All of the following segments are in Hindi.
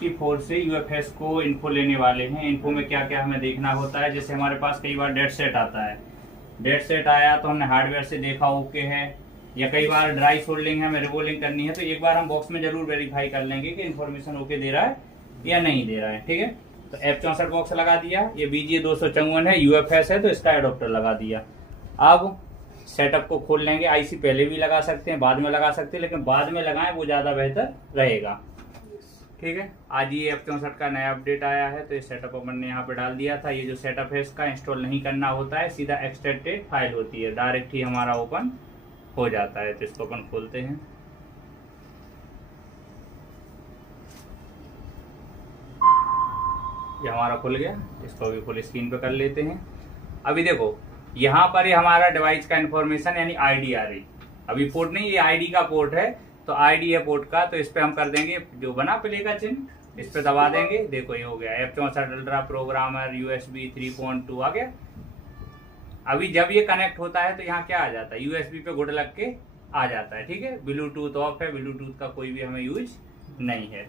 64 से यूएफएस को इन्फो लेने वाले हैं। इन्फो में क्या क्या हमें देखना होता है, जैसे हमारे पास कई बार डेट सेट आता है, डेट सेट आया तो हमने हार्डवेयर से देखा ओके है, या कई बार ड्राई सोल्डिंग है, हमें रिबोलिंग करनी है, तो एक बार हम बॉक्स में जरूर वेरीफाई कर लेंगे कि इन्फॉर्मेशन ओके दे रहा है या नहीं दे रहा है। ठीक है, तो F64 बॉक्स लगा दिया, ये BGA 254 है, यूएफएस है तो इसका एडोप्टर लगा दिया। अब सेटअप को खोल लेंगे। आईसी पहले भी लगा सकते हैं, बाद में लगा सकते हैं, लेकिन बाद में लगाएं वो ज्यादा बेहतर रहेगा। ठीक है, आज ये F64 का नया अपडेट आया है, तो ये सेटअप अपन ने यहाँ पे डाल दिया था। ये जो सेटअप है इसका इंस्टॉल नहीं करना होता है, सीधा एक्सट्रैक्टेड फाइल होती है, डायरेक्ट ही हमारा ओपन हो जाता है। तो इसको अपन खोलते हैं। ये हमारा खुल गया, इसको अभी फुल स्क्रीन पे कर लेते हैं। अभी देखो यहाँ पर ये हमारा डिवाइस का इंफॉर्मेशन यानी आईडी आ रही, अभी पोर्ट नहीं, ये आईडी का पोर्ट है, तो आईडी है पोर्ट का, तो इस पे हम कर देंगे जो बना प्ले का चिन्ह, इस पे दबा देंगे। देखो ये हो गया F64 अल्ट्रा प्रोग्रामर USB 3.2 आ गया। अभी जब ये कनेक्ट होता है तो यहाँ क्या आ जाता है, USB पे गुड लग के आ जाता है। ठीक है, ब्लूटूथ ऑफ है, ब्लूटूथ का कोई भी हमें यूज नहीं है।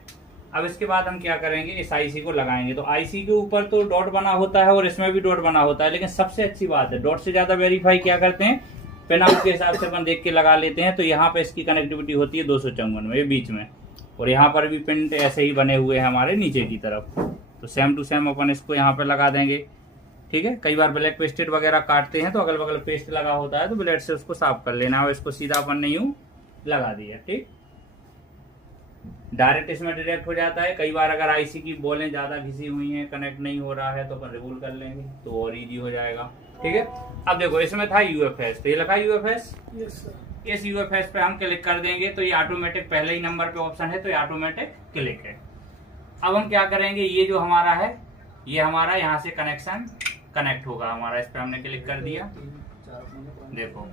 अब इसके बाद हम क्या करेंगे, इस आईसी को लगाएंगे। तो आईसी के ऊपर तो डॉट बना होता है और इसमें भी डॉट बना होता है, लेकिन सबसे अच्छी बात है डॉट से ज्यादा वेरीफाई क्या करते हैं, पिन आउट के हिसाब से अपन देख के लगा लेते हैं। तो यहाँ पे इसकी कनेक्टिविटी होती है 254 में, बीच में, और यहाँ पर भी पिन ऐसे ही बने हुए हैं हमारे नीचे की तरफ। तो सेम टू सेम अपन इसको यहाँ पे लगा देंगे। ठीक है, कई बार ब्लैक पेस्टेड वगैरह काटते हैं तो अगल बगल पेस्ट लगा होता है, तो ब्लेड से उसको साफ कर लेना, और इसको सीधा अपन ने यूं लगा दिया। ठीक, डायरेक्ट इसमें डायरेक्ट हो जाता है। कई बार अगर आईसी की बॉलें ज्यादा घिसी हुई हैं, कनेक्ट नहीं हो रहा है, तो अपन रिमूव कर लेंगे तो और इजी हो जाएगा। ठीक है, अब देखो इसमें था यूएफएस, तो ये लगा यूएफएस। इस यूएफएस पे हम क्लिक कर देंगे तो ये ऑटोमेटिक पहले ही नंबर पे ऑप्शन है, तो ये ऑटोमेटिक क्लिक है। अब हम क्या करेंगे, ये जो हमारा है ये हमारा यहाँ से कनेक्शन कनेक्ट होगा हमारा, इस पे हमने क्लिक कर दिया। देखो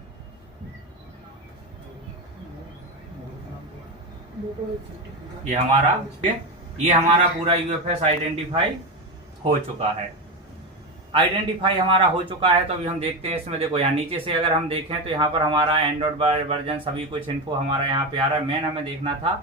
ये हमारा, ये हमारा पूरा यूएफएस आइडेंटिफाई हो चुका है। आइडेंटिफाई हमारा हो चुका है, तो अभी हम देखते हैं इसमें। देखो यहाँ नीचे से अगर हम देखें तो यहाँ पर हमारा एंड्रॉइड वर्जन सभी कुछ इन्फो हमारा यहाँ पे आ रहा है। मेन हमें देखना था